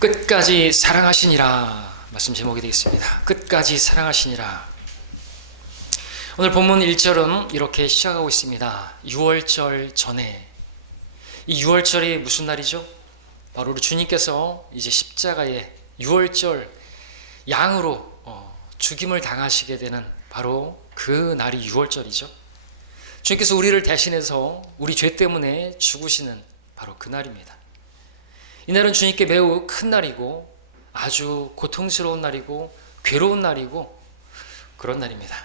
끝까지 사랑하시니라 말씀 제목이 되겠습니다. 끝까지 사랑하시니라. 오늘 본문 1절은 이렇게 시작하고 있습니다. 유월절 전에. 이 유월절이 무슨 날이죠? 바로 우리 주님께서 이제 십자가에 유월절 양으로 죽임을 당하시게 되는 바로 그 날이 유월절이죠. 주님께서 우리를 대신해서 우리 죄 때문에 죽으시는 바로 그 날입니다. 이날은 주님께 매우 큰 날이고 아주 고통스러운 날이고 괴로운 날이고 그런 날입니다.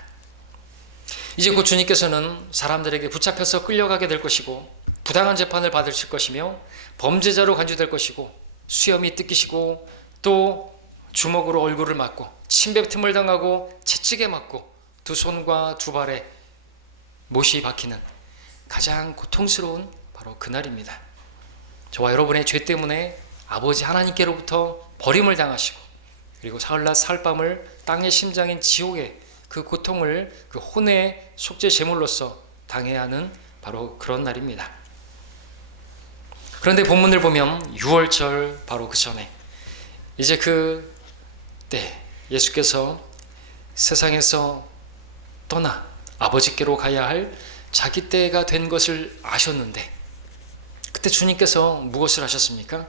이제 곧 주님께서는 사람들에게 붙잡혀서 끌려가게 될 것이고 부당한 재판을 받으실 것이며 범죄자로 간주될 것이고 수염이 뜯기시고 또 주먹으로 얼굴을 맞고 침뱉음을 당하고 채찍에 맞고 두 손과 두 발에 못이 박히는 가장 고통스러운 바로 그날입니다. 저와 여러분의 죄 때문에 아버지 하나님께로부터 버림을 당하시고 그리고 사흘낮 사흘밤을 땅의 심장인 지옥의 그 고통을 그 혼의 속죄 제물로서 당해야 하는 바로 그런 날입니다. 그런데 본문을 보면 유월절 바로 그 전에 이제 그 때 예수께서 세상에서 떠나 아버지께로 가야 할 자기 때가 된 것을 아셨는데 그때 주님께서 무엇을 하셨습니까?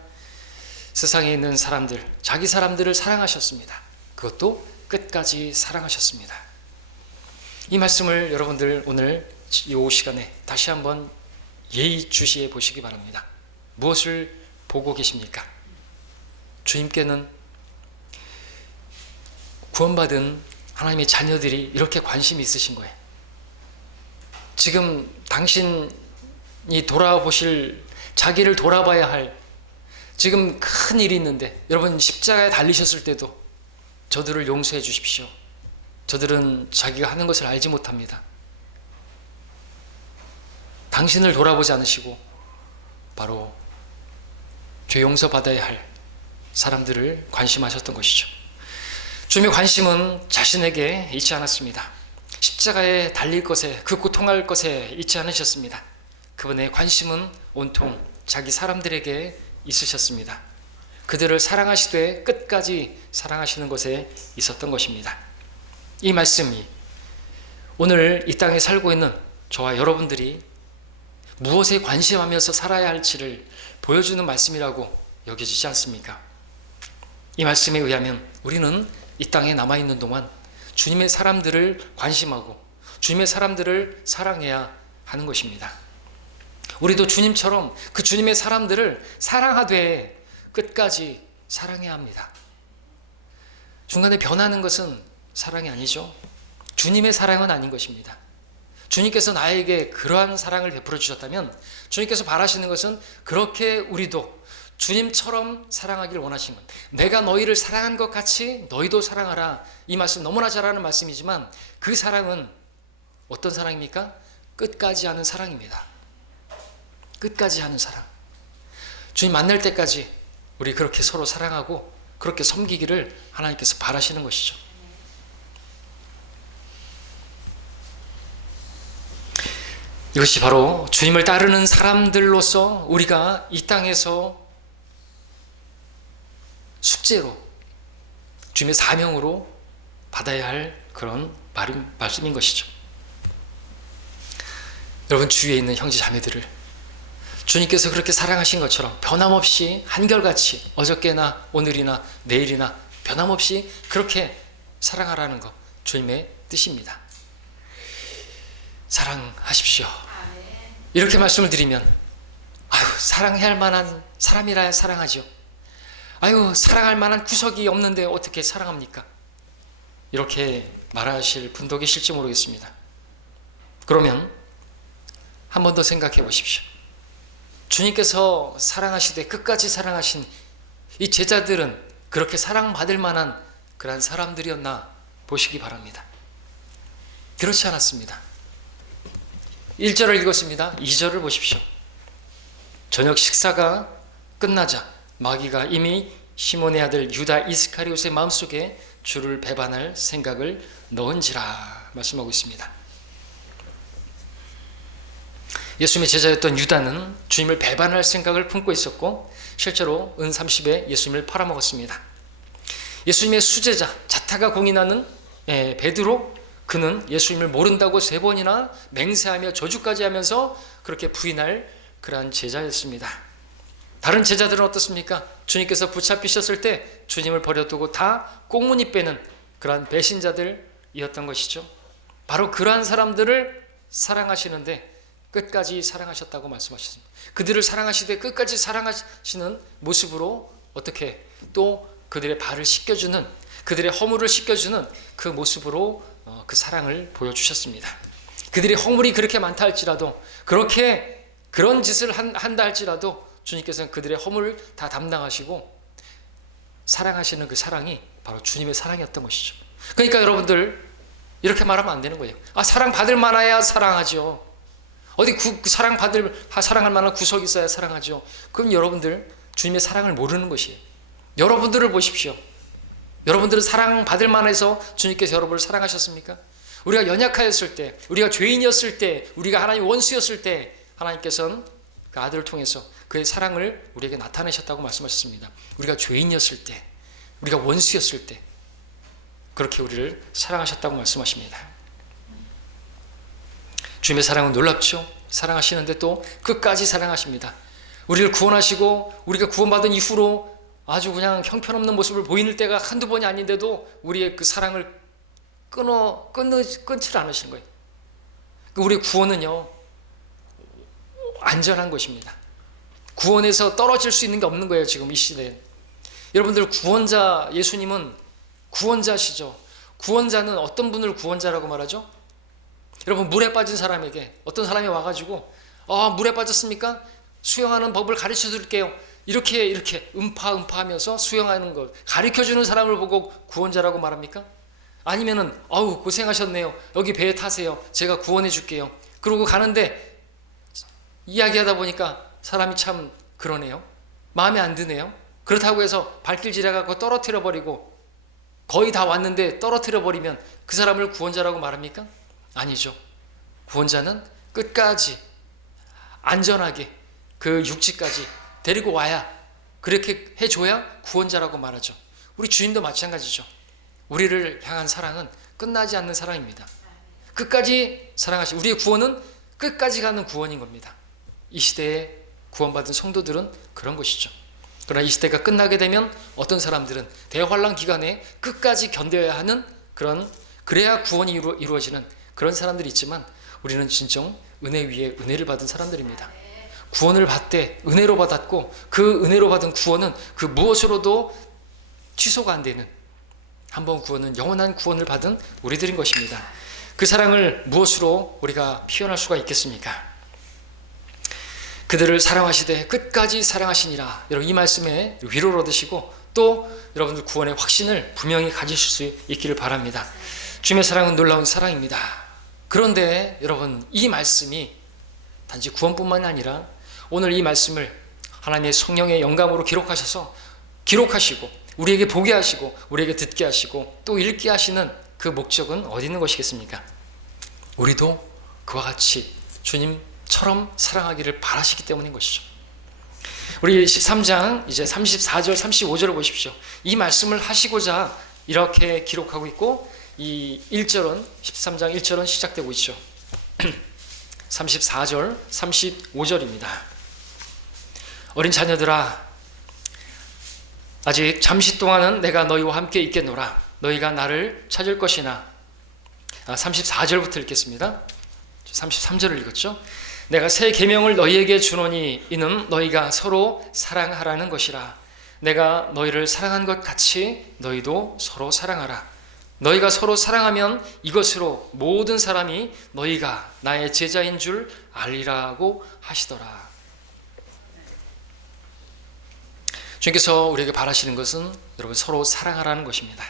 세상에 있는 사람들, 자기 사람들을 사랑하셨습니다. 그것도 끝까지 사랑하셨습니다. 이 말씀을 여러분들 오늘 이 시간에 다시 한번 예의주시해 보시기 바랍니다. 무엇을 보고 계십니까? 주님께는 구원받은 하나님의 자녀들이 이렇게 관심이 있으신 거예요. 지금 당신이 돌아보실, 자기를 돌아봐야 할 지금 큰 일이 있는데 여러분 십자가에 달리셨을 때도 저들을 용서해 주십시오. 저들은 자기가 하는 것을 알지 못합니다. 당신을 돌아보지 않으시고 바로 죄 용서받아야 할 사람들을 관심하셨던 것이죠. 주님의 관심은 자신에게 있지 않았습니다. 십자가에 달릴 것에, 그 고통할 것에 있지 않으셨습니다. 그분의 관심은 온통 자기 사람들에게 있으셨습니다. 그들을 사랑하시되 끝까지 사랑하시는 것에 있었던 것입니다. 이 말씀이 오늘 이 땅에 살고 있는 저와 여러분들이 무엇에 관심하면서 살아야 할지를 보여주는 말씀이라고 여겨지지 않습니까? 이 말씀에 의하면 우리는 이 땅에 남아있는 동안 주님의 사람들을 관심하고 주님의 사람들을 사랑해야 하는 것입니다. 우리도 주님처럼 그 주님의 사람들을 사랑하되 끝까지 사랑해야 합니다. 중간에 변하는 것은 사랑이 아니죠. 주님의 사랑은 아닌 것입니다. 주님께서 나에게 그러한 사랑을 베풀어 주셨다면 주님께서 바라시는 것은 그렇게 우리도 주님처럼 사랑하기를 원하신 것. 내가 너희를 사랑한 것 같이 너희도 사랑하라. 이 말씀 너무나 잘 아는 말씀이지만 그 사랑은 어떤 사랑입니까? 끝까지 하는 사랑입니다. 끝까지 하는 사랑. 주님 만날 때까지 우리 그렇게 서로 사랑하고 그렇게 섬기기를 하나님께서 바라시는 것이죠. 이것이 바로 주님을 따르는 사람들로서 우리가 이 땅에서 숙제로 주님의 사명으로 받아야 할 그런 말씀인 것이죠. 여러분 주위에 있는 형제 자매들을 주님께서 그렇게 사랑하신 것처럼 변함없이 한결같이 어저께나 오늘이나 내일이나 변함없이 그렇게 사랑하라는 것 주님의 뜻입니다. 사랑하십시오. 이렇게 말씀을 드리면 아유 사랑해야 할 만한 사람이라야 사랑하죠. 아유 사랑할 만한 구석이 없는데 어떻게 사랑합니까? 이렇게 말하실 분도 계실지 모르겠습니다. 그러면 한 번 더 생각해 보십시오. 주님께서 사랑하시되 끝까지 사랑하신 이 제자들은 그렇게 사랑받을 만한 그러한 사람들이었나 보시기 바랍니다. 그렇지 않았습니다. 1절을 읽었습니다. 2절을 보십시오. 저녁 식사가 끝나자 마귀가 이미 시몬의 아들 유다 이스카리옷의 마음속에 주를 배반할 생각을 넣은지라 말씀하고 있습니다. 예수님의 제자였던 유다는 주님을 배반할 생각을 품고 있었고 실제로 은 30에 예수님을 팔아먹었습니다. 예수님의 수제자, 자타가 공인하는 베드로, 그는 예수님을 모른다고 3번이나 맹세하며 저주까지 하면서 그렇게 부인할 그러한 제자였습니다. 다른 제자들은 어떻습니까? 주님께서 붙잡히셨을 때 주님을 버려두고 다 꽁무니 빼는 그러한 배신자들이었던 것이죠. 바로 그러한 사람들을 사랑하시는데 끝까지 사랑하셨다고 말씀하셨습니다. 그들을 사랑하시되 끝까지 사랑하시는 모습으로 어떻게 또 그들의 발을 씻겨주는, 그들의 허물을 씻겨주는 그 모습으로 그 사랑을 보여주셨습니다. 그들의 허물이 그렇게 많다 할지라도, 그렇게 그런 짓을 한다 할지라도 주님께서는 그들의 허물을 다 담당하시고 사랑하시는 그 사랑이 바로 주님의 사랑이었던 것이죠. 그러니까 여러분들 이렇게 말하면 안 되는 거예요. 사랑받을 만해야 사랑하죠. 어디 사랑할 만한 구석이 있어야 사랑하죠. 그럼 여러분들 주님의 사랑을 모르는 것이에요. 여러분들을 보십시오. 여러분들은 사랑받을 만해서 주님께서 여러분을 사랑하셨습니까? 우리가 연약하였을 때, 우리가 죄인이었을 때, 우리가 하나님의 원수였을 때 하나님께서는 그 아들을 통해서 그의 사랑을 우리에게 나타내셨다고 말씀하셨습니다. 우리가 죄인이었을 때, 우리가 원수였을 때 그렇게 우리를 사랑하셨다고 말씀하십니다. 주님의 사랑은 놀랍죠. 사랑하시는데 또 끝까지 사랑하십니다. 우리를 구원하시고 우리가 구원받은 이후로 아주 그냥 형편없는 모습을 보이는 때가 한두 번이 아닌데도 우리의 그 사랑을 끊지를 않으시는 거예요. 우리의 구원은요, 안전한 것입니다. 구원에서 떨어질 수 있는 게 없는 거예요. 지금 이 시대에 여러분들, 구원자 예수님은 구원자시죠. 구원자는 어떤 분을 구원자라고 말하죠? 여러분, 물에 빠진 사람에게 어떤 사람이 와가지고 물에 빠졌습니까? 수영하는 법을 가르쳐 드릴게요. 이렇게 음파하면서 수영하는 것 가르쳐주는 사람을 보고 구원자라고 말합니까? 아니면은 고생하셨네요. 여기 배에 타세요. 제가 구원해 줄게요. 그러고 가는데 이야기하다 보니까 사람이 참 그러네요. 마음에 안 드네요. 그렇다고 해서 발길 지나가고 떨어뜨려 버리고 거의 다 왔는데 떨어뜨려 버리면 그 사람을 구원자라고 말합니까? 아니죠. 구원자는 끝까지 안전하게 그 육지까지 데리고 와야, 그렇게 해줘야 구원자라고 말하죠. 우리 주님도 마찬가지죠. 우리를 향한 사랑은 끝나지 않는 사랑입니다. 끝까지 사랑하시, 우리의 구원은 끝까지 가는 구원인 겁니다. 이 시대에 구원받은 성도들은 그런 것이죠. 그러나 이 시대가 끝나게 되면 어떤 사람들은 대환란 기간에 끝까지 견뎌야 하는 그래야 구원이 이루어지는 그런 사람들이 있지만, 우리는 진정 은혜 위에 은혜를 받은 사람들입니다. 구원을 받되 은혜로 받았고, 그 은혜로 받은 구원은 그 무엇으로도 취소가 안 되는, 한번 구원은 영원한 구원을 받은 우리들인 것입니다. 그 사랑을 무엇으로 우리가 표현할 수가 있겠습니까? 그들을 사랑하시되 끝까지 사랑하시니라. 여러분, 이 말씀에 위로를 얻으시고 또 여러분들 구원의 확신을 분명히 가지실 수 있기를 바랍니다. 주님의 사랑은 놀라운 사랑입니다. 그런데 여러분, 이 말씀이 단지 구원뿐만이 아니라 오늘 이 말씀을 하나님의 성령의 영감으로 기록하시고 우리에게 보게 하시고 우리에게 듣게 하시고 또 읽게 하시는 그 목적은 어디 있는 것이겠습니까? 우리도 그와 같이 주님처럼 사랑하기를 바라시기 때문인 것이죠. 우리 13장 이제 34절 35절을 보십시오. 이 말씀을 하시고자 이렇게 기록하고 있고, 이 1절은 13장 1절은 시작되고 있죠. 34절 35절입니다. 어린 자녀들아, 아직 잠시 동안은 내가 너희와 함께 있겠노라. 너희가 나를 찾을 것이나. 34절부터 읽겠습니다. 33절을 읽었죠. 내가 새 계명을 너희에게 주노니 이는 너희가 서로 사랑하라는 것이라. 내가 너희를 사랑한 것 같이 너희도 서로 사랑하라. 너희가 서로 사랑하면 이것으로 모든 사람이 너희가 나의 제자인 줄 알리라고 하시더라. 주님께서 우리에게 바라시는 것은 여러분 서로 사랑하라는 것입니다.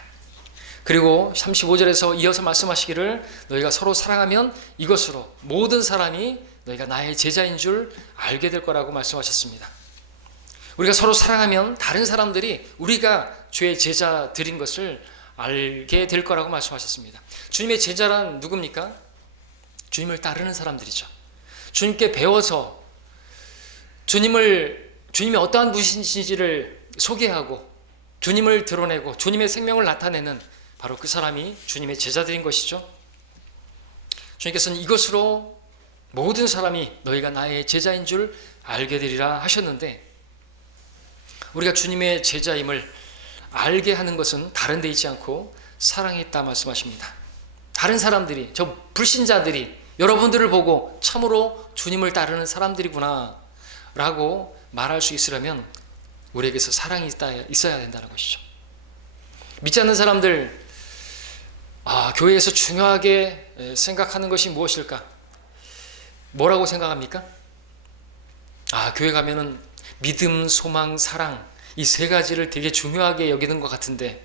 그리고 35절에서 이어서 말씀하시기를 너희가 서로 사랑하면 이것으로 모든 사람이 너희가 나의 제자인 줄 알게 될 거라고 말씀하셨습니다. 우리가 서로 사랑하면 다른 사람들이 우리가 주의 제자들인 것을 알게 될 거라고 말씀하셨습니다. 주님의 제자란 누굽니까? 주님을 따르는 사람들이죠. 주님께 배워서 주님을 주님이 어떠한 분이신지를 소개하고 주님을 드러내고 주님의 생명을 나타내는 바로 그 사람이 주님의 제자들인 것이죠. 주님께서는 이것으로 모든 사람이 너희가 나의 제자인 줄 알게 되리라 하셨는데, 우리가 주님의 제자임을 알게 하는 것은 다른 데 있지 않고 사랑에 있다 말씀하십니다. 다른 사람들이, 저 불신자들이 여러분들을 보고 참으로 주님을 따르는 사람들이구나 라고 말할 수 있으려면 우리에게서 사랑이 있어야 된다는 것이죠. 믿지 않는 사람들, 교회에서 중요하게 생각하는 것이 무엇일까? 뭐라고 생각합니까? 교회 가면은 믿음, 소망, 사랑, 이 세 가지를 되게 중요하게 여기는 것 같은데,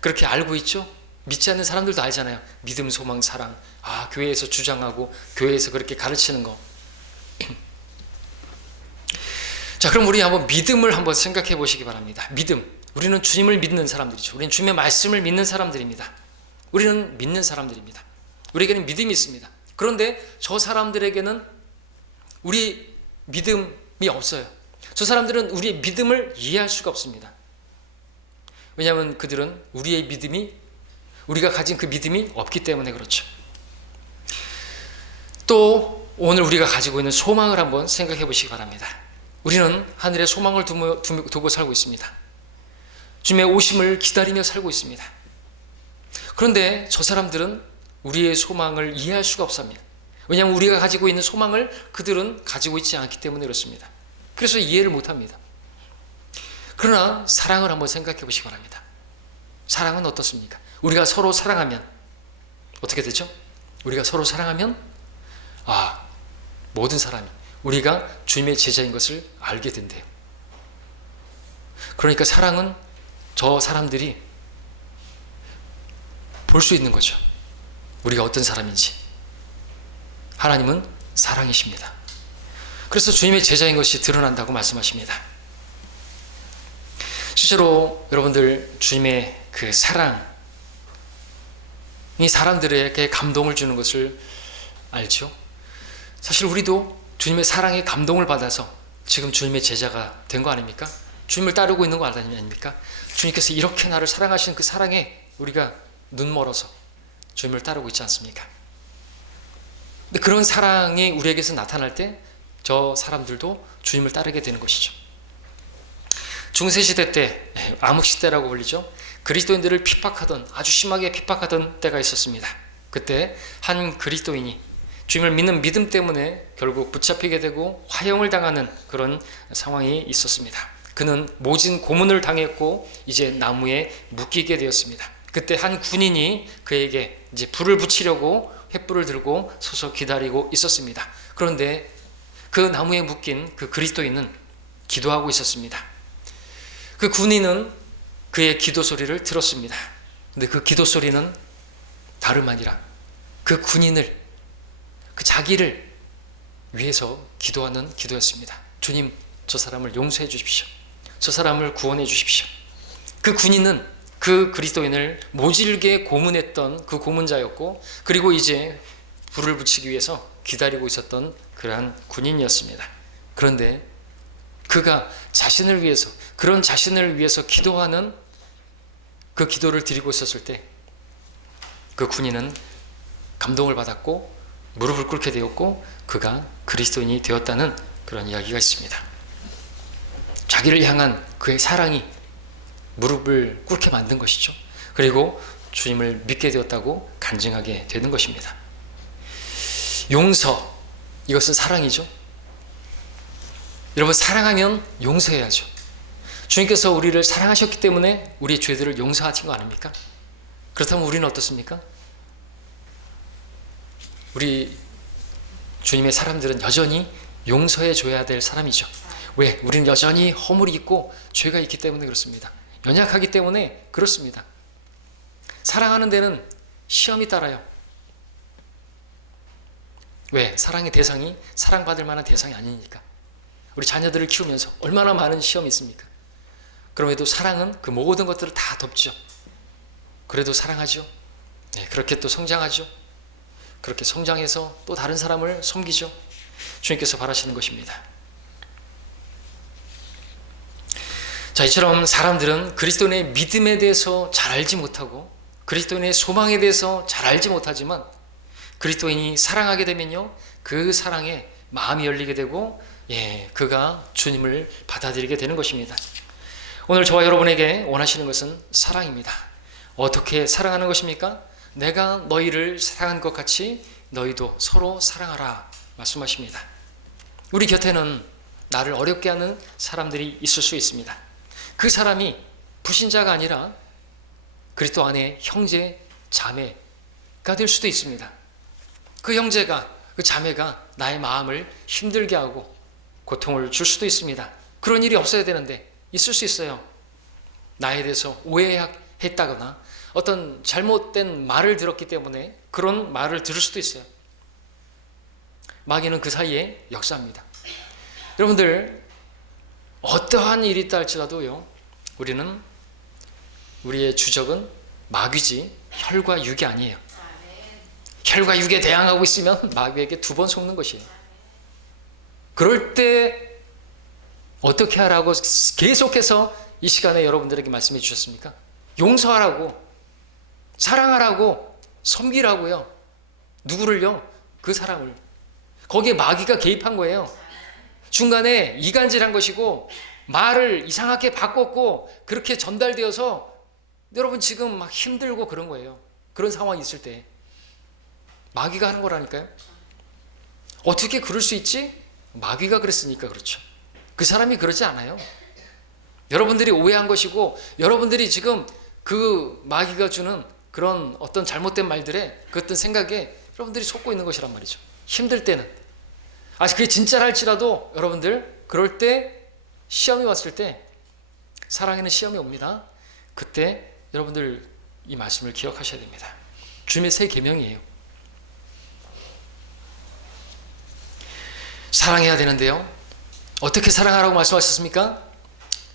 그렇게 알고 있죠? 믿지 않는 사람들도 알잖아요. 믿음, 소망, 사랑. 교회에서 주장하고 교회에서 그렇게 가르치는 거. 자, 그럼 우리 한번 믿음을 한번 생각해 보시기 바랍니다. 믿음. 우리는 주님을 믿는 사람들이죠. 우리는 주님의 말씀을 믿는 사람들입니다. 우리는 믿는 사람들입니다. 우리에게는 믿음이 있습니다. 그런데 저 사람들에게는 우리 믿음이 없어요. 저 사람들은 우리의 믿음을 이해할 수가 없습니다. 왜냐하면 그들은 우리가 가진 그 믿음이 없기 때문에 그렇죠. 또 오늘 우리가 가지고 있는 소망을 한번 생각해 보시기 바랍니다. 우리는 하늘에 소망을 두고 살고 있습니다. 주님의 오심을 기다리며 살고 있습니다. 그런데 저 사람들은 우리의 소망을 이해할 수가 없습니다. 왜냐하면 우리가 가지고 있는 소망을 그들은 가지고 있지 않기 때문에 그렇습니다. 그래서 이해를 못합니다. 그러나 사랑을 한번 생각해 보시기 바랍니다. 사랑은 어떻습니까? 우리가 서로 사랑하면 어떻게 되죠? 우리가 서로 사랑하면 모든 사람이 우리가 주님의 제자인 것을 알게 된대요. 그러니까 사랑은 저 사람들이 볼 수 있는 거죠. 우리가 어떤 사람인지. 하나님은 사랑이십니다. 그래서 주님의 제자인 것이 드러난다고 말씀하십니다. 실제로 여러분들, 주님의 그 사랑이 사람들에게 감동을 주는 것을 알죠? 사실 우리도 주님의 사랑에 감동을 받아서 지금 주님의 제자가 된 거 아닙니까? 주님을 따르고 있는 거 아닙니까? 주님께서 이렇게 나를 사랑하시는 그 사랑에 우리가 눈멀어서 주님을 따르고 있지 않습니까? 근데 그런 사랑이 우리에게서 나타날 때 저 사람들도 주님을 따르게 되는 것이죠. 중세시대 때, 암흑시대라고 불리죠. 그리스도인들을 핍박하던, 아주 심하게 핍박하던 때가 있었습니다. 그때 한 그리스도인이 주님을 믿는 믿음 때문에 결국 붙잡히게 되고 화형을 당하는 그런 상황이 있었습니다. 그는 모진 고문을 당했고 이제 나무에 묶이게 되었습니다. 그때 한 군인이 그에게 이제 불을 붙이려고 횃불을 들고 서서 기다리고 있었습니다. 그런데 그 나무에 묶인 그 그리스도인은 기도하고 있었습니다. 그 군인은 그의 기도 소리를 들었습니다. 근데 그 기도 소리는 다름 아니라 그 군인을, 그 자기를 위해서 기도하는 기도였습니다. 주님, 저 사람을 용서해 주십시오. 저 사람을 구원해 주십시오. 그 군인은 그 그리스도인을 모질게 고문했던 그 고문자였고, 그리고 이제 불을 붙이기 위해서 기다리고 있었던 그러한 군인이었습니다. 그런데 그가 그런 자신을 위해서 기도하는 그 기도를 드리고 있었을 때 그 군인은 감동을 받았고 무릎을 꿇게 되었고 그가 그리스도인이 되었다는 그런 이야기가 있습니다. 자기를 향한 그의 사랑이 무릎을 꿇게 만든 것이죠. 그리고 주님을 믿게 되었다고 간증하게 되는 것입니다. 용서, 이것은 사랑이죠. 여러분, 사랑하면 용서해야죠. 주님께서 우리를 사랑하셨기 때문에 우리의 죄들을 용서하신 거 아닙니까? 그렇다면 우리는 어떻습니까? 우리 주님의 사람들은 여전히 용서해 줘야 될 사람이죠. 왜? 우리는 여전히 허물이 있고 죄가 있기 때문에 그렇습니다. 연약하기 때문에 그렇습니다. 사랑하는 데는 시험이 따라요. 왜? 사랑의 대상이 사랑받을 만한 대상이 아니니까. 우리 자녀들을 키우면서 얼마나 많은 시험이 있습니까? 그럼에도 사랑은 그 모든 것들을 다 덮죠. 그래도 사랑하죠. 그렇게 또 성장하죠. 그렇게 성장해서 또 다른 사람을 섬기죠. 주님께서 바라시는 것입니다. 자, 이처럼 사람들은 그리스도인의 믿음에 대해서 잘 알지 못하고 그리스도인의 소망에 대해서 잘 알지 못하지만 그리스도인이 사랑하게 되면요, 그 사랑에 마음이 열리게 되고 그가 주님을 받아들이게 되는 것입니다. 오늘 저와 여러분에게 원하시는 것은 사랑입니다. 어떻게 사랑하는 것입니까? 내가 너희를 사랑한 것 같이 너희도 서로 사랑하라 말씀하십니다. 우리 곁에는 나를 어렵게 하는 사람들이 있을 수 있습니다. 그 사람이 불신자가 아니라 그리스도 안에 형제, 자매가 될 수도 있습니다. 그 형제가, 그 자매가 나의 마음을 힘들게 하고 고통을 줄 수도 있습니다. 그런 일이 없어야 되는데 있을 수 있어요. 나에 대해서 오해했다거나 어떤 잘못된 말을 들었기 때문에 그런 말을 들을 수도 있어요. 마귀는 그 사이에 역사합니다. 여러분들, 어떠한 일이 있다 할지라도요, 우리의 주적은 마귀지 혈과 육이 아니에요. 혈과 육에 대항하고 있으면 마귀에게 2번 속는 것이에요. 그럴 때 어떻게 하라고 계속해서 이 시간에 여러분들에게 말씀해 주셨습니까? 용서하라고, 사랑하라고, 섬기라고요. 누구를요? 그 사람을. 거기에 마귀가 개입한 거예요. 중간에 이간질한 것이고 말을 이상하게 바꿨고 그렇게 전달되어서 여러분 지금 막 힘들고 그런 거예요. 그런 상황이 있을 때 마귀가 하는 거라니까요. 어떻게 그럴 수 있지? 마귀가 그랬으니까 그렇죠. 그 사람이 그러지 않아요. 여러분들이 오해한 것이고 여러분들이 지금 그 마귀가 주는 그런 어떤 잘못된 말들에 그 어떤 생각에 여러분들이 속고 있는 것이란 말이죠. 힘들 때는. 그게 진짜라 할지라도 여러분들 그럴 때 시험이 왔을 때, 사랑에는 시험이 옵니다. 그때 여러분들 이 말씀을 기억하셔야 됩니다. 주님의 새 계명이에요. 사랑해야 되는데요, 어떻게 사랑하라고 말씀하셨습니까?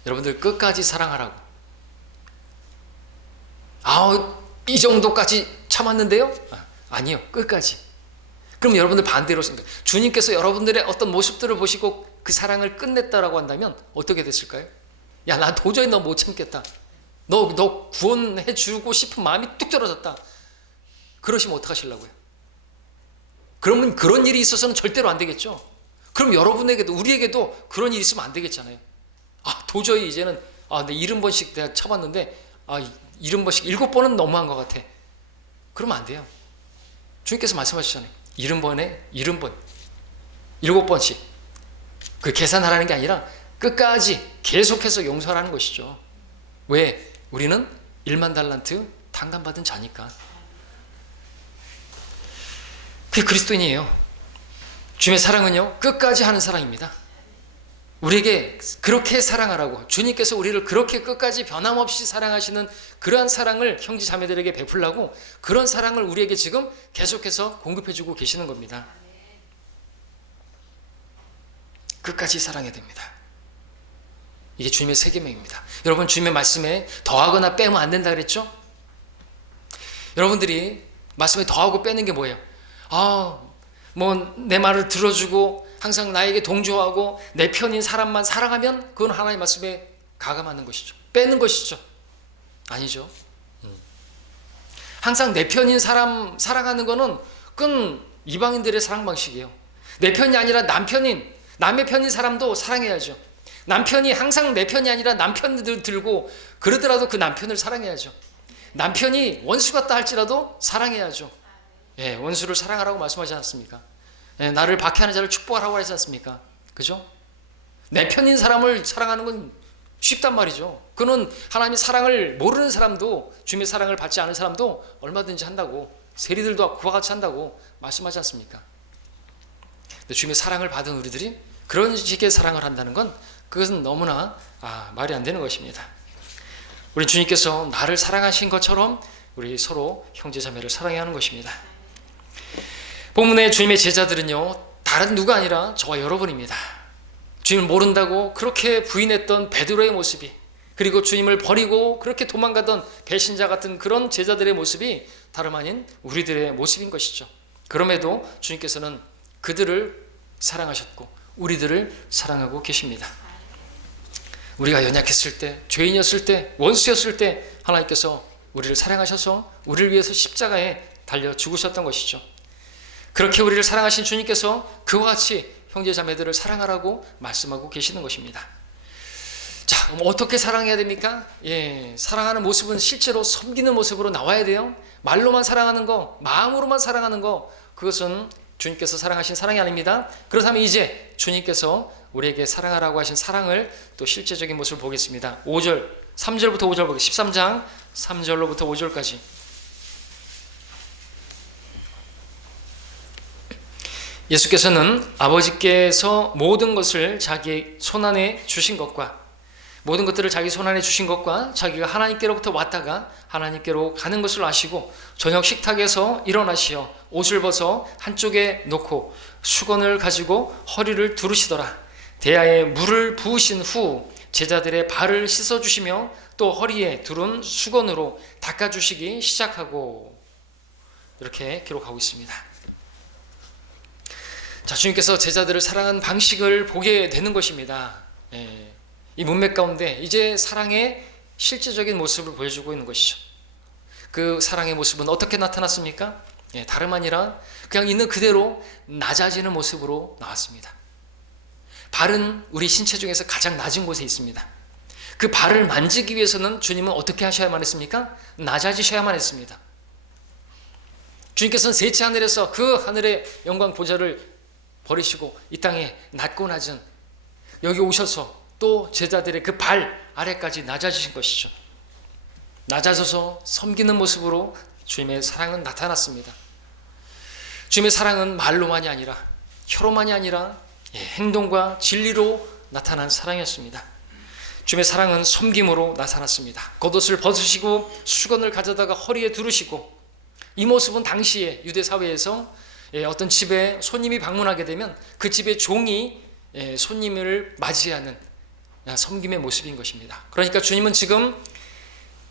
여러분들 끝까지 사랑하라고. 이 정도까지 참았는데요? 아니요, 끝까지. 그럼 여러분들 반대로 생각. 주님께서 여러분들의 어떤 모습들을 보시고 그 사랑을 끝냈다라고 한다면 어떻게 됐을까요? 야, 나 도저히 너 못 참겠다. 너 구원해 주고 싶은 마음이 뚝 떨어졌다. 그러시면 어떡하시려고요? 그러면 그런 일이 있어서는 절대로 안 되겠죠. 그럼 여러분에게도 우리에게도 그런 일이 있으면 안 되겠잖아요. 도저히 이제는 내 70번씩 내가 참았는데 70번씩 7번은 너무한 것 같아. 그러면 안 돼요. 주님께서 말씀하셨잖아요. 70번에 70번 7번씩 그 계산하라는 게 아니라 끝까지 계속해서 용서하라는 것이죠. 왜? 우리는 1만 달란트 탕감받은 자니까. 그게 그리스도인이에요. 주님의 사랑은요, 끝까지 하는 사랑입니다. 우리에게 그렇게 사랑하라고, 주님께서 우리를 그렇게 끝까지 변함없이 사랑하시는 그러한 사랑을 형제 자매들에게 베풀라고, 그런 사랑을 우리에게 지금 계속해서 공급해주고 계시는 겁니다. 끝까지 사랑해야 됩니다. 이게 주님의 새 계명입니다. 여러분, 주님의 말씀에 더하거나 빼면 안 된다 그랬죠? 여러분들이 말씀에 더하고 빼는 게 뭐예요? 내 말을 들어주고 항상 나에게 동조하고 내 편인 사람만 사랑하면 그건 하나님의 말씀에 가감하는 것이죠. 빼는 것이죠. 아니죠. 항상 내 편인 사람 사랑하는 거는 그건 이방인들의 사랑 방식이에요. 내 편이 아니라 남의 편인 사람도 사랑해야죠. 남편이 항상 내 편이 아니라 남편들 들고 그러더라도 그 남편을 사랑해야죠. 남편이 원수 같다 할지라도 사랑해야죠. 원수를 사랑하라고 말씀하지 않았습니까? 나를 박해하는 자를 축복하라고 하지 않습니까? 그죠? 내 편인 사람을 사랑하는 건 쉽단 말이죠. 그는 하나님의 사랑을 모르는 사람도, 주님의 사랑을 받지 않은 사람도 얼마든지 한다고, 세리들도 그와 같이 한다고 말씀하지 않습니까? 근데 주님의 사랑을 받은 우리들이 그런 식의 사랑을 한다는 건 그것은 너무나 말이 안 되는 것입니다. 우리 주님께서 나를 사랑하신 것처럼 우리 서로 형제자매를 사랑해야 하는 것입니다. 본문의 주님의 제자들은요, 다른 누가 아니라 저와 여러분입니다. 주님을 모른다고 그렇게 부인했던 베드로의 모습이, 그리고 주님을 버리고 그렇게 도망가던 배신자 같은 그런 제자들의 모습이 다름 아닌 우리들의 모습인 것이죠. 그럼에도 주님께서는 그들을 사랑하셨고 우리들을 사랑하고 계십니다. 우리가 연약했을 때, 죄인이었을 때, 원수였을 때 하나님께서 우리를 사랑하셔서 우리를 위해서 십자가에 달려 죽으셨던 것이죠. 그렇게 우리를 사랑하신 주님께서 그와 같이 형제 자매들을 사랑하라고 말씀하고 계시는 것입니다. 자, 그럼 어떻게 사랑해야 됩니까? 사랑하는 모습은 실제로 섬기는 모습으로 나와야 돼요. 말로만 사랑하는 거, 마음으로만 사랑하는 거, 그것은 주님께서 사랑하신 사랑이 아닙니다. 그렇다면 이제 주님께서 우리에게 사랑하라고 하신 사랑을 또 실제적인 모습을 보겠습니다. 5절, 3절부터 5절 보겠습니다. 13장 3절로부터 5절까지. 예수께서는 아버지께서 모든 것을 자기 손안에 주신 것과 모든 것들을 자기 손안에 주신 것과 자기가 하나님께로부터 왔다가 하나님께로 가는 것을 아시고 저녁 식탁에서 일어나시어 옷을 벗어 한쪽에 놓고 수건을 가지고 허리를 두르시더라. 대야에 물을 부으신 후 제자들의 발을 씻어주시며 또 허리에 두른 수건으로 닦아주시기 시작하고, 이렇게 기록하고 있습니다. 자, 주님께서 제자들을 사랑한 방식을 보게 되는 것입니다. 이 문맥 가운데 이제 사랑의 실제적인 모습을 보여주고 있는 것이죠. 그 사랑의 모습은 어떻게 나타났습니까? 다름 아니라 그냥 있는 그대로 낮아지는 모습으로 나왔습니다. 발은 우리 신체 중에서 가장 낮은 곳에 있습니다. 그 발을 만지기 위해서는 주님은 어떻게 하셔야만 했습니까? 낮아지셔야만 했습니다. 주님께서는 셋째 하늘에서 그 하늘의 영광 보좌를 버리시고 이 땅에 낮고 낮은 여기 오셔서 또 제자들의 그 발 아래까지 낮아지신 것이죠. 낮아져서 섬기는 모습으로 주님의 사랑은 나타났습니다. 주님의 사랑은 말로만이 아니라 혀로만이 아니라 행동과 진리로 나타난 사랑이었습니다. 주님의 사랑은 섬김으로 나타났습니다. 겉옷을 벗으시고 수건을 가져다가 허리에 두르시고, 이 모습은 당시에 유대 사회에서 어떤 집에 손님이 방문하게 되면 그 집의 종이 손님을 맞이하는 섬김의 모습인 것입니다. 그러니까 주님은 지금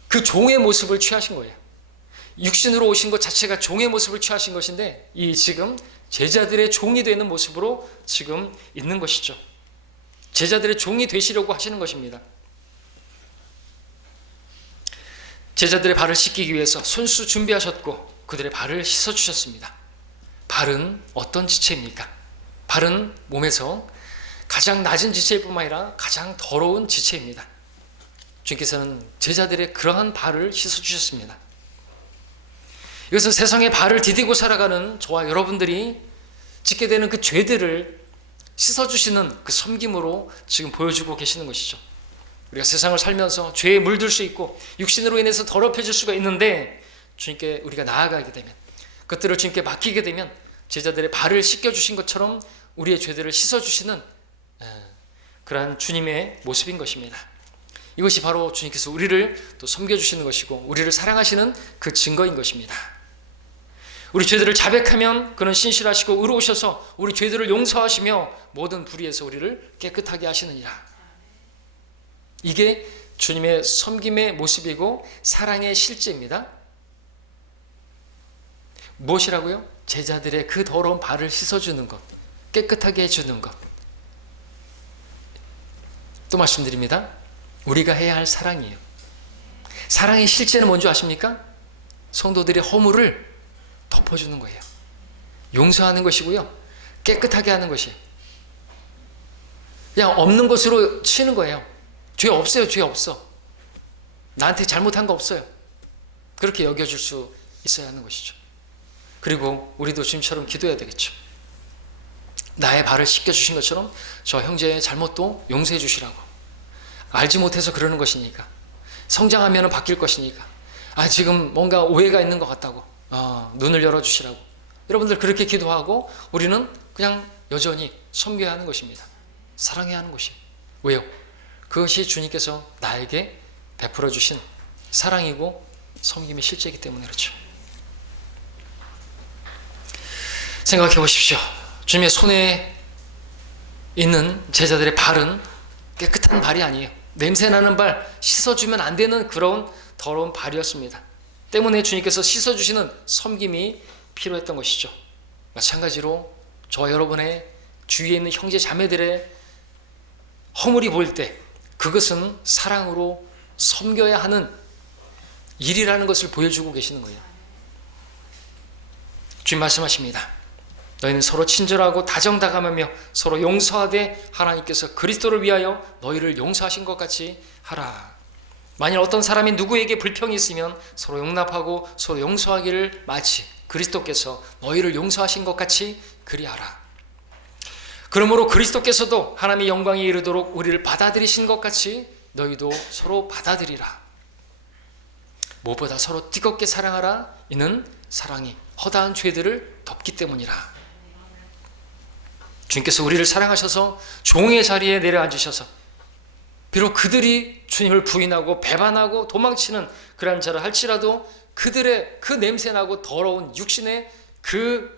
그 종의 모습을 취하신 거예요. 육신으로 오신 것 자체가 종의 모습을 취하신 것인데, 이 지금 제자들의 종이 되는 모습으로 지금 있는 것이죠. 제자들의 종이 되시려고 하시는 것입니다. 제자들의 발을 씻기기 위해서 손수 준비하셨고 그들의 발을 씻어주셨습니다. 발은 어떤 지체입니까? 발은 몸에서 가장 낮은 지체일 뿐만 아니라 가장 더러운 지체입니다. 주님께서는 제자들의 그러한 발을 씻어주셨습니다. 이것은 세상의 발을 디디고 살아가는 저와 여러분들이 짓게 되는 그 죄들을 씻어주시는 그 섬김으로 지금 보여주고 계시는 것이죠. 우리가 세상을 살면서 죄에 물들 수 있고 육신으로 인해서 더럽혀질 수가 있는데, 주님께 우리가 나아가게 되면, 그것들을 주님께 맡기게 되면 제자들의 발을 씻겨주신 것처럼 우리의 죄들을 씻어주시는 그러한 주님의 모습인 것입니다. 이것이 바로 주님께서 우리를 또 섬겨주시는 것이고 우리를 사랑하시는 그 증거인 것입니다. 우리 죄들을 자백하면 그는 신실하시고 의로우셔서 우리 죄들을 용서하시며 모든 불의에서 우리를 깨끗하게 하시느니라. 이게 주님의 섬김의 모습이고 사랑의 실제입니다. 무엇이라고요? 제자들의 그 더러운 발을 씻어주는 것, 깨끗하게 해주는 것. 또 말씀드립니다. 우리가 해야 할 사랑이에요. 사랑의 실제는 뭔지 아십니까? 성도들의 허물을 덮어주는 거예요. 용서하는 것이고요, 깨끗하게 하는 것이에요. 그냥 없는 것으로 치는 거예요. 죄 없어요. 죄 없어. 나한테 잘못한 거 없어요. 그렇게 여겨줄 수 있어야 하는 것이죠. 그리고 우리도 주님처럼 기도해야 되겠죠. 나의 발을 씻겨주신 것처럼 저 형제의 잘못도 용서해 주시라고. 알지 못해서 그러는 것이니까, 성장하면 바뀔 것이니까, 지금 뭔가 오해가 있는 것 같다고 눈을 열어주시라고. 여러분들 그렇게 기도하고 우리는 그냥 여전히 섬겨야 하는 것입니다. 사랑해야 하는 것이에요. 왜요? 그것이 주님께서 나에게 베풀어 주신 사랑이고 섬김의 실제이기 때문에 그렇죠. 생각해 보십시오. 주님의 손에 있는 제자들의 발은 깨끗한 발이 아니에요. 냄새나는 발, 씻어주면 안 되는 그런 더러운 발이었습니다. 때문에 주님께서 씻어주시는 섬김이 필요했던 것이죠. 마찬가지로 저와 여러분의 주위에 있는 형제 자매들의 허물이 보일 때 그것은 사랑으로 섬겨야 하는 일이라는 것을 보여주고 계시는 거예요. 주님 말씀하십니다. 너희는 서로 친절하고 다정다감하며 서로 용서하되 하나님께서 그리스도를 위하여 너희를 용서하신 것 같이 하라. 만일 어떤 사람이 누구에게 불평이 있으면 서로 용납하고 서로 용서하기를 마치 그리스도께서 너희를 용서하신 것 같이 그리하라. 그러므로 그리스도께서도 하나님의 영광에 이르도록 우리를 받아들이신 것 같이 너희도 서로 받아들이라. 무엇보다 서로 뜨겁게 사랑하라. 이는 사랑이 허다한 죄들을 덮기 때문이라. 주님께서 우리를 사랑하셔서 종의 자리에 내려앉으셔서 비록 그들이 주님을 부인하고 배반하고 도망치는 그러한 자를 할지라도 그들의 그 냄새나고 더러운 육신의 그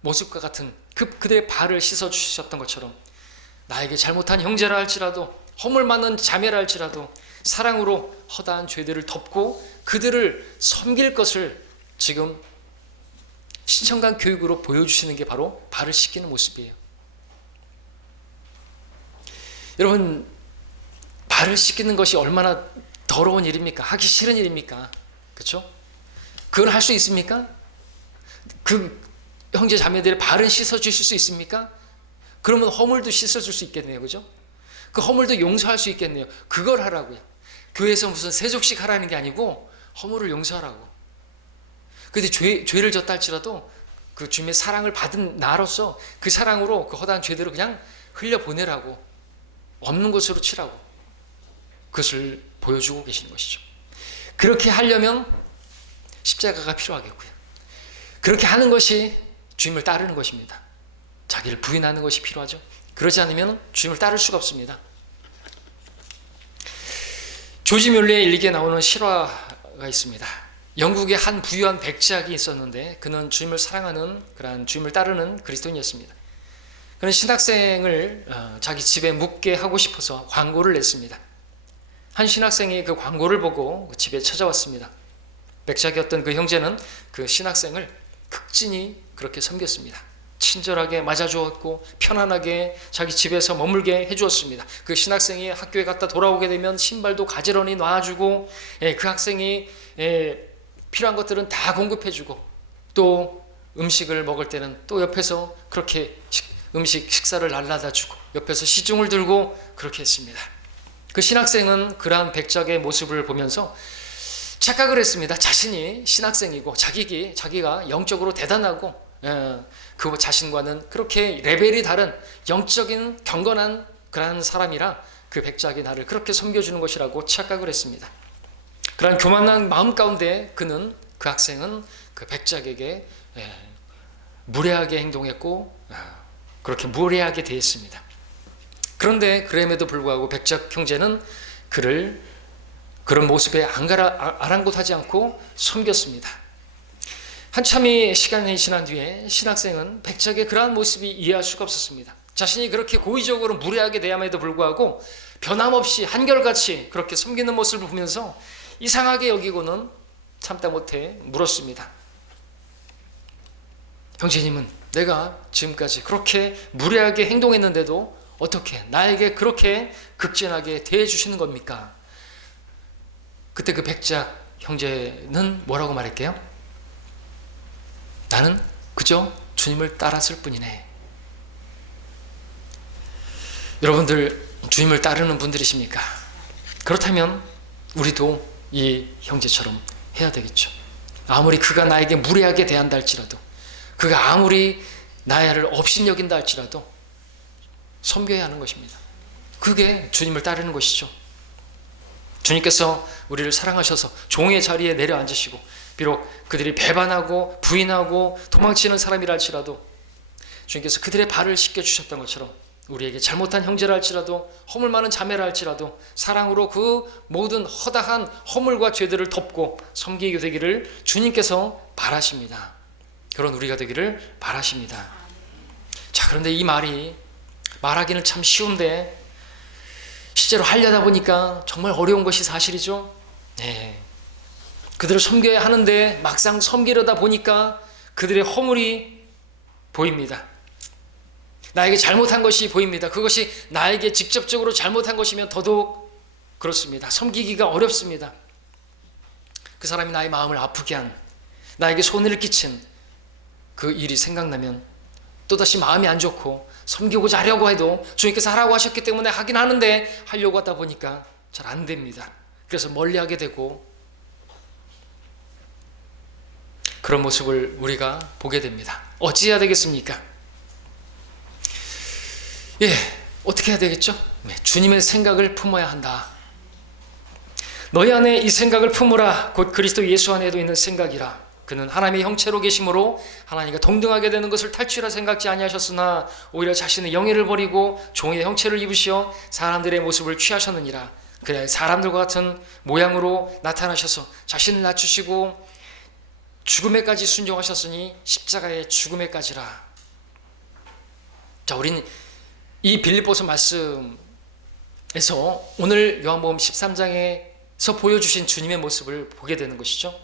모습과 같은 그들의 발을 씻어주셨던 것처럼 나에게 잘못한 형제라 할지라도 허물 많은 자매라 할지라도 사랑으로 허다한 죄들을 덮고 그들을 섬길 것을 지금 신천강 교육으로 보여주시는 게 바로 발을 씻기는 모습이에요. 여러분, 발을 씻기는 것이 얼마나 더러운 일입니까? 하기 싫은 일입니까? 그렇죠? 그걸 할 수 있습니까? 그 형제 자매들의 발은 씻어주실 수 있습니까? 그러면 허물도 씻어줄 수 있겠네요. 그죠? 그 허물도 용서할 수 있겠네요. 그걸 하라고요. 교회에서 무슨 세족식 하라는 게 아니고 허물을 용서하라고. 근데 죄를 졌다 할지라도 그 주님의 사랑을 받은 나로서 그 사랑으로 그 허다한 죄들을 그냥 흘려보내라고, 없는 것으로 치라고, 그것을 보여주고 계시는 것이죠. 그렇게 하려면 십자가가 필요하겠고요. 그렇게 하는 것이 주님을 따르는 것입니다. 자기를 부인하는 것이 필요하죠. 그러지 않으면 주님을 따를 수가 없습니다. 조지 뮬러의 일기에 나오는 실화가 있습니다. 영국의 한 부유한 백작이 있었는데 그는 주님을 사랑하는 그러한 주님을 따르는 그리스도인이었습니다. 그는 신학생을 자기 집에 묵게 하고 싶어서 광고를 냈습니다. 한 신학생이 그 광고를 보고 집에 찾아왔습니다. 백작이었던 그 형제는 그 신학생을 극진히 그렇게 섬겼습니다. 친절하게 맞아주었고 편안하게 자기 집에서 머물게 해주었습니다. 그 신학생이 학교에 갔다 돌아오게 되면 신발도 가지런히 놔주고 그 학생이 필요한 것들은 다 공급해주고 또 음식을 먹을 때는 또 옆에서 그렇게 식사를 날라다주고 옆에서 시중을 들고 그렇게 했습니다. 그 신학생은 그러한 백작의 모습을 보면서 착각을 했습니다. 자신이 신학생이고 자기가 영적으로 대단하고 그 자신과는 그렇게 레벨이 다른 영적인 경건한 그러한 사람이라 그 백작이 나를 그렇게 섬겨주는 것이라고 착각을 했습니다. 그러한 교만한 마음 가운데 그 학생은 그 백작에게 무례하게 행동했고 그렇게 무례하게 대했습니다. 그런데 그럼에도 불구하고 백작 형제는 그를 그런 모습에 아랑곳하지 않고 섬겼습니다. 한참의 시간이 지난 뒤에 신학생은 백작의 그러한 모습이 이해할 수가 없었습니다. 자신이 그렇게 고의적으로 무례하게 대함에도 불구하고 변함없이 한결같이 그렇게 섬기는 모습을 보면서 이상하게 여기고는 참다 못해 물었습니다. 형제님은 내가 지금까지 그렇게 무례하게 행동했는데도 어떻게 나에게 그렇게 극진하게 대해주시는 겁니까? 그때 그 백작 형제는 뭐라고 말할게요? 나는 그저 주님을 따랐을 뿐이네. 여러분들 주님을 따르는 분들이십니까? 그렇다면 우리도 이 형제처럼 해야 되겠죠. 아무리 그가 나에게 무례하게 대한다 할지라도, 그가 아무리 나를 업신여긴다 할지라도 섬겨야 하는 것입니다. 그게 주님을 따르는 것이죠. 주님께서 우리를 사랑하셔서 종의 자리에 내려앉으시고 비록 그들이 배반하고 부인하고 도망치는 사람이라 할지라도 주님께서 그들의 발을 씻겨주셨던 것처럼 우리에게 잘못한 형제라 할지라도 허물 많은 자매라 할지라도 사랑으로 그 모든 허다한 허물과 죄들을 덮고 섬기게 되기를 주님께서 바라십니다. 그런 우리가 되기를 바라십니다. 자, 그런데 이 말하기는 참 쉬운데 실제로 하려다 보니까 정말 어려운 것이 사실이죠. 네. 그들을 섬겨야 하는데 막상 섬기려다 보니까 그들의 허물이 보입니다. 나에게 잘못한 것이 보입니다. 그것이 나에게 직접적으로 잘못한 것이면 더더욱 그렇습니다. 섬기기가 어렵습니다. 그 사람이 나의 마음을 아프게 한, 나에게 손해를 끼친 그 일이 생각나면 또다시 마음이 안 좋고 섬기고자 하려고 해도 주님께서 하라고 하셨기 때문에 하긴 하는데 하려고 하다 보니까 잘 안 됩니다. 그래서 멀리하게 되고 그런 모습을 우리가 보게 됩니다. 어찌해야 되겠습니까? 어떻게 해야 되겠죠? 주님의 생각을 품어야 한다. 너희 안에 이 생각을 품으라. 곧 그리스도 예수 안에도 있는 생각이라. 그는 하나님의 형체로 계심으로 하나님과 동등하게 되는 것을 탈취라 생각지 아니하셨으나 오히려 자신의 영예를 버리고 종의 형체를 입으시어 사람들의 모습을 취하셨느니라. 그래 사람들과 같은 모양으로 나타나셔서 자신을 낮추시고 죽음에까지 순종하셨으니 십자가의 죽음에까지라. 자, 우린 이 빌립보서 말씀에서 오늘 요한복음 13장에서 보여주신 주님의 모습을 보게 되는 것이죠.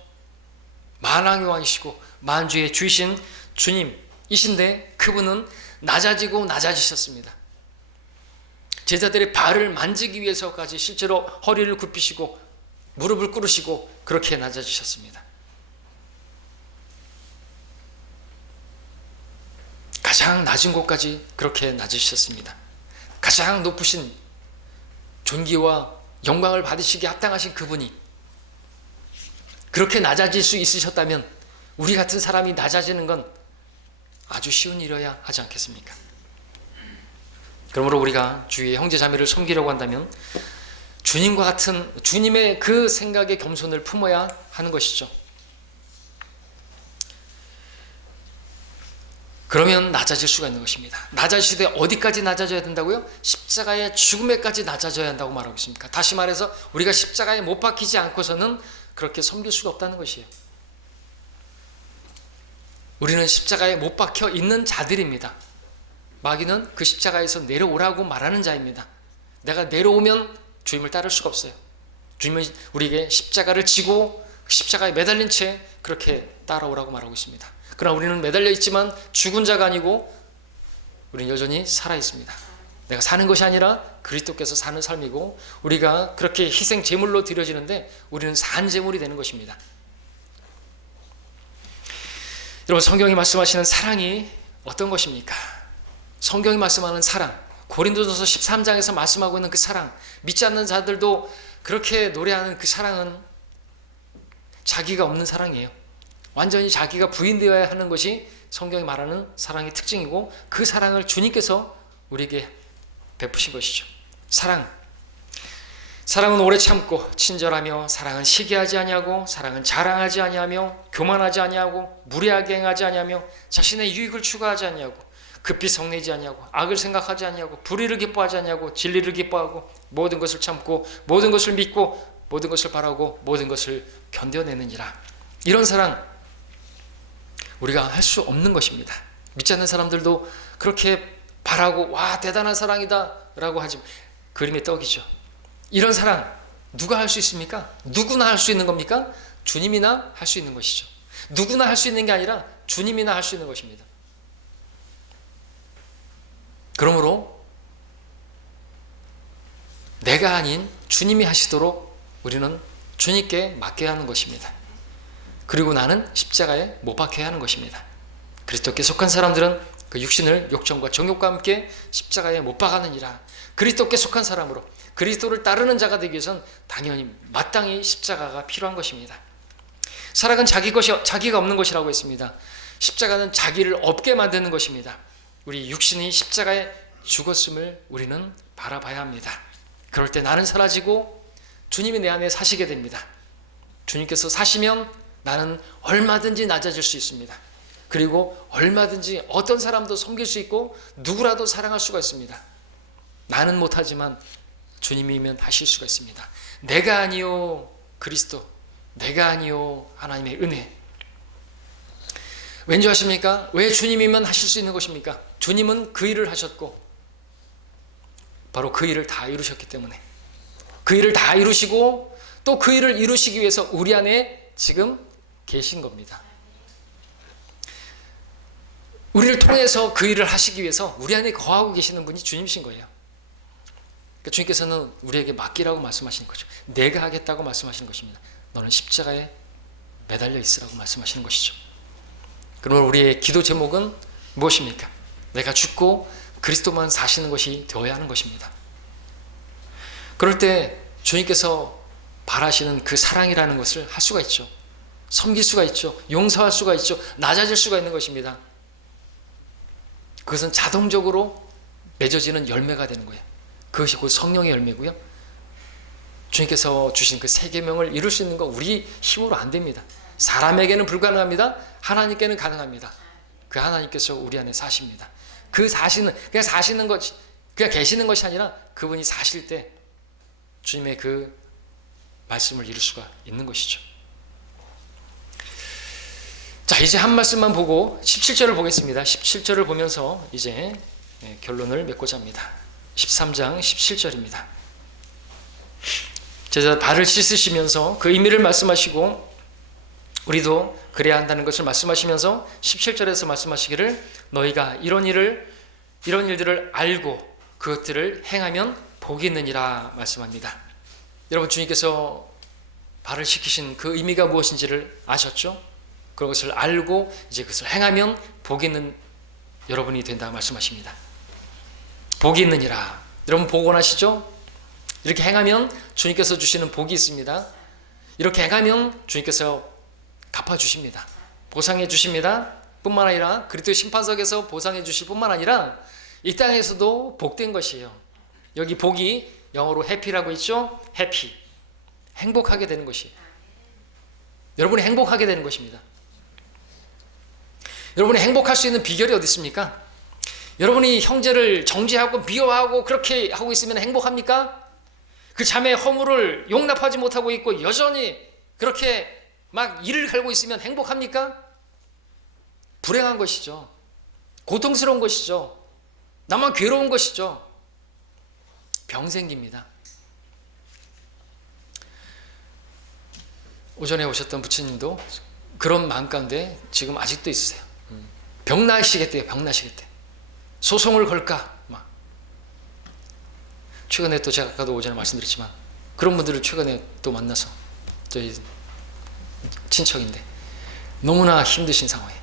만왕의 왕이시고 만주의 주이신 주님이신데 그분은 낮아지고 낮아지셨습니다. 제자들의 발을 만지기 위해서까지 실제로 허리를 굽히시고 무릎을 꿇으시고 그렇게 낮아지셨습니다. 가장 낮은 곳까지 그렇게 낮으셨습니다. 가장 높으신 존귀와 영광을 받으시기에 합당하신 그분이 그렇게 낮아질 수 있으셨다면 우리 같은 사람이 낮아지는 건 아주 쉬운 일이어야 하지 않겠습니까? 그러므로 우리가 주위의 형제 자매를 섬기려고 한다면 주님과 같은 주님의 그 생각의 겸손을 품어야 하는 것이죠. 그러면 낮아질 수가 있는 것입니다. 낮아지되 어디까지 낮아져야 된다고요? 십자가의 죽음에까지 낮아져야 한다고 말하고 있습니까? 다시 말해서 우리가 십자가에 못 박히지 않고서는 그렇게 섬길 수가 없다는 것이에요. 우리는 십자가에 못 박혀 있는 자들입니다. 마귀는 그 십자가에서 내려오라고 말하는 자입니다. 내가 내려오면 주님을 따를 수가 없어요. 주님은 우리에게 십자가를 지고 십자가에 매달린 채 그렇게 따라오라고 말하고 있습니다. 그러나 우리는 매달려 있지만 죽은 자가 아니고 우리는 여전히 살아 있습니다. 내가 사는 것이 아니라 그리스도께서 사는 삶이고 우리가 그렇게 희생 제물로 드려지는데 우리는 산 제물이 되는 것입니다. 여러분, 성경이 말씀하시는 사랑이 어떤 것입니까? 성경이 말씀하는 사랑, 고린도전서 13장에서 말씀하고 있는 그 사랑, 믿지 않는 자들도 그렇게 노래하는 그 사랑은 자기가 없는 사랑이에요. 완전히 자기가 부인되어야 하는 것이 성경이 말하는 사랑의 특징이고 그 사랑을 주님께서 우리에게 베푸신 것이죠. 사랑은 오래 참고 친절하며 사랑은 시기하지 아니하고 사랑은 자랑하지 아니하며 교만하지 아니하고 무례하게 행하지 아니하며 자신의 유익을 추구하지 아니하고 급히 성내지 아니하고 악을 생각하지 아니하고 불의를 기뻐하지 아니하고 진리를 기뻐하고 모든 것을 참고 모든 것을 믿고 모든 것을 바라고 모든 것을 견뎌내느니라. 이런 사랑 우리가 할 수 없는 것입니다. 믿지 않는 사람들도 그렇게 바라고 와 대단한 사랑이다 라고 하지 그림의 떡이죠. 이런 사랑 누가 할 수 있습니까? 누구나 할 수 있는 겁니까? 주님이나 할 수 있는 것이죠. 누구나 할 수 있는 게 아니라 주님이나 할 수 있는 것입니다. 그러므로 내가 아닌 주님이 하시도록 우리는 주님께 맡겨야 하는 것입니다. 그리고 나는 십자가에 못 박혀야 하는 것입니다. 그리스도께 속한 사람들은 그 육신을 욕정과 정욕과 함께 십자가에 못 박아느니라. 그리스도께 속한 사람으로 그리스도를 따르는 자가 되기 위해선 당연히 마땅히 십자가가 필요한 것입니다. 사랑은 자기가 없는 것이라고 했습니다. 십자가는 자기를 없게 만드는 것입니다. 우리 육신이 십자가에 죽었음을 우리는 바라봐야 합니다. 그럴 때 나는 사라지고 주님이 내 안에 사시게 됩니다. 주님께서 사시면 나는 얼마든지 낮아질 수 있습니다. 그리고 얼마든지 어떤 사람도 섬길 수 있고 누구라도 사랑할 수가 있습니다. 나는 못하지만 주님이면 하실 수가 있습니다. 내가 아니요 그리스도, 내가 아니요 하나님의 은혜. 왠지 아십니까? 왜 주님이면 하실 수 있는 것입니까? 주님은 그 일을 하셨고 바로 그 일을 다 이루셨기 때문에 그 일을 다 이루시고 또 그 일을 이루시기 위해서 우리 안에 지금 계신 겁니다. 우리를 통해서 그 일을 하시기 위해서 우리 안에 거하고 계시는 분이 주님이신 거예요. 그러니까 주님께서는 우리에게 맡기라고 말씀하시는 거죠. 내가 하겠다고 말씀하시는 것입니다. 너는 십자가에 매달려 있으라고 말씀하시는 것이죠. 그러면 우리의 기도 제목은 무엇입니까? 내가 죽고 그리스도만 사시는 것이 되어야 하는 것입니다. 그럴 때 주님께서 바라시는 그 사랑이라는 것을 할 수가 있죠. 섬길 수가 있죠. 용서할 수가 있죠. 낮아질 수가 있는 것입니다. 그것은 자동적으로 맺어지는 열매가 되는 거예요. 그것이 곧 성령의 열매고요. 주님께서 주신 그 세 계명을 이룰 수 있는 건 우리 힘으로 안 됩니다. 사람에게는 불가능합니다. 하나님께는 가능합니다. 그 하나님께서 우리 안에 사십니다. 그 사시는, 그냥 사시는 것이, 그냥 계시는 것이 아니라 그분이 사실 때 주님의 그 말씀을 이룰 수가 있는 것이죠. 자, 이제 한 말씀만 보고 17절을 보겠습니다. 17절을 보면서 이제 결론을 맺고자 합니다. 13장 17절입니다. 제자 발을 씻으시면서 그 의미를 말씀하시고 우리도 그래야 한다는 것을 말씀하시면서 17절에서 말씀하시기를 너희가 이런 일들을 알고 그것들을 행하면 복이 있느니라 말씀합니다. 여러분, 주님께서 발을 씻기신 그 의미가 무엇인지를 아셨죠? 그것을 알고 이제 그것을 행하면 복이 있는 여러분이 된다 말씀하십니다. 복이 있느니라. 여러분 복 원하시죠? 이렇게 행하면 주님께서 주시는 복이 있습니다. 이렇게 행하면 주님께서 갚아주십니다. 보상해 주십니다. 뿐만 아니라 그리스도의 심판석에서 보상해 주실 뿐만 아니라 이 땅에서도 복된 것이에요. 여기 복이 영어로 해피라고 있죠? 해피. 행복하게 되는 것이에요. 여러분이 행복하게 되는 것입니다. 여러분이 행복할 수 있는 비결이 어디 있습니까? 여러분이 형제를 정죄하고 미워하고 그렇게 하고 있으면 행복합니까? 그 자매의 허물을 용납하지 못하고 있고 여전히 그렇게 막 이를 갈고 있으면 행복합니까? 불행한 것이죠. 고통스러운 것이죠. 나만 괴로운 것이죠. 병생깁니다. 오전에 오셨던 부처님도 그런 마음 가운데 지금 아직도 있으세요. 병나시겠대요. 병나시겠대. 소송을 걸까? 막. 최근에 또 제가 아까도 오전에 말씀드렸지만 그런 분들을 최근에 또 만나서 저희 친척인데 너무나 힘드신 상황에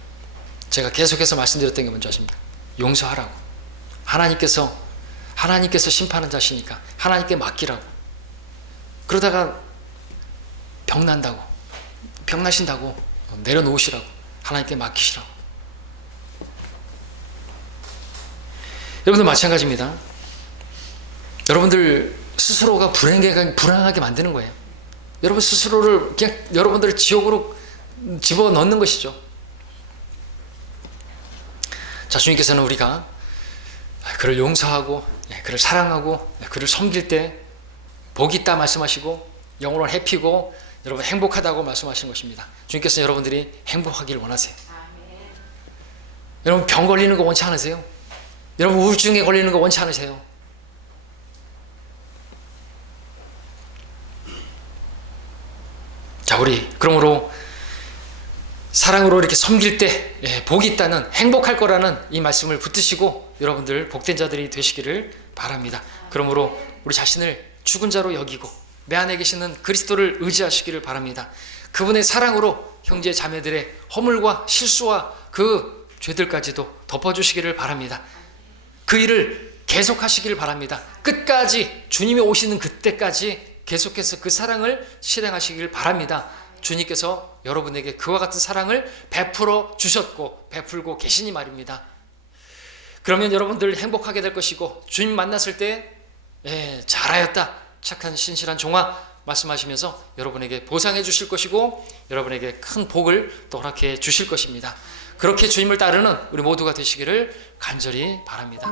제가 계속해서 말씀드렸던 게 뭔지 아십니까? 용서하라고. 하나님께서 심판한 자시니까 하나님께 맡기라고. 그러다가 병난다고, 병나신다고 내려놓으시라고, 하나님께 맡기시라고. 여러분들 마찬가지입니다. 여러분들 스스로가 불행하게 만드는 거예요. 여러분 스스로를 그냥 여러분들을 지옥으로 집어넣는 것이죠. 자, 주님께서는 우리가 그를 용서하고 그를 사랑하고 그를 섬길 때 복이 있다 말씀하시고 영원한 해피고 여러분 행복하다고 말씀하시는 것입니다. 주님께서는 여러분들이 행복하기를 원하세요. 여러분 병 걸리는 거 원치 않으세요? 여러분 우울증에 걸리는 거 원치 않으세요? 자, 우리 그러므로 사랑으로 이렇게 섬길 때 복이 있다는, 행복할 거라는 이 말씀을 붙드시고 여러분들 복된 자들이 되시기를 바랍니다. 그러므로 우리 자신을 죽은 자로 여기고 내 안에 계시는 그리스도를 의지하시기를 바랍니다. 그분의 사랑으로 형제 자매들의 허물과 실수와 그 죄들까지도 덮어주시기를 바랍니다. 그 일을 계속하시기를 바랍니다. 끝까지 주님이 오시는 그때까지 계속해서 그 사랑을 실행하시길 바랍니다. 주님께서 여러분에게 그와 같은 사랑을 베풀어 주셨고 베풀고 계시니 말입니다. 그러면 여러분들 행복하게 될 것이고 주님 만났을 때 잘하였다 착한 신실한 종아 말씀하시면서 여러분에게 보상해 주실 것이고 여러분에게 큰 복을 또 허락해 주실 것입니다. 그렇게 주님을 따르는 우리 모두가 되시기를 간절히 바랍니다.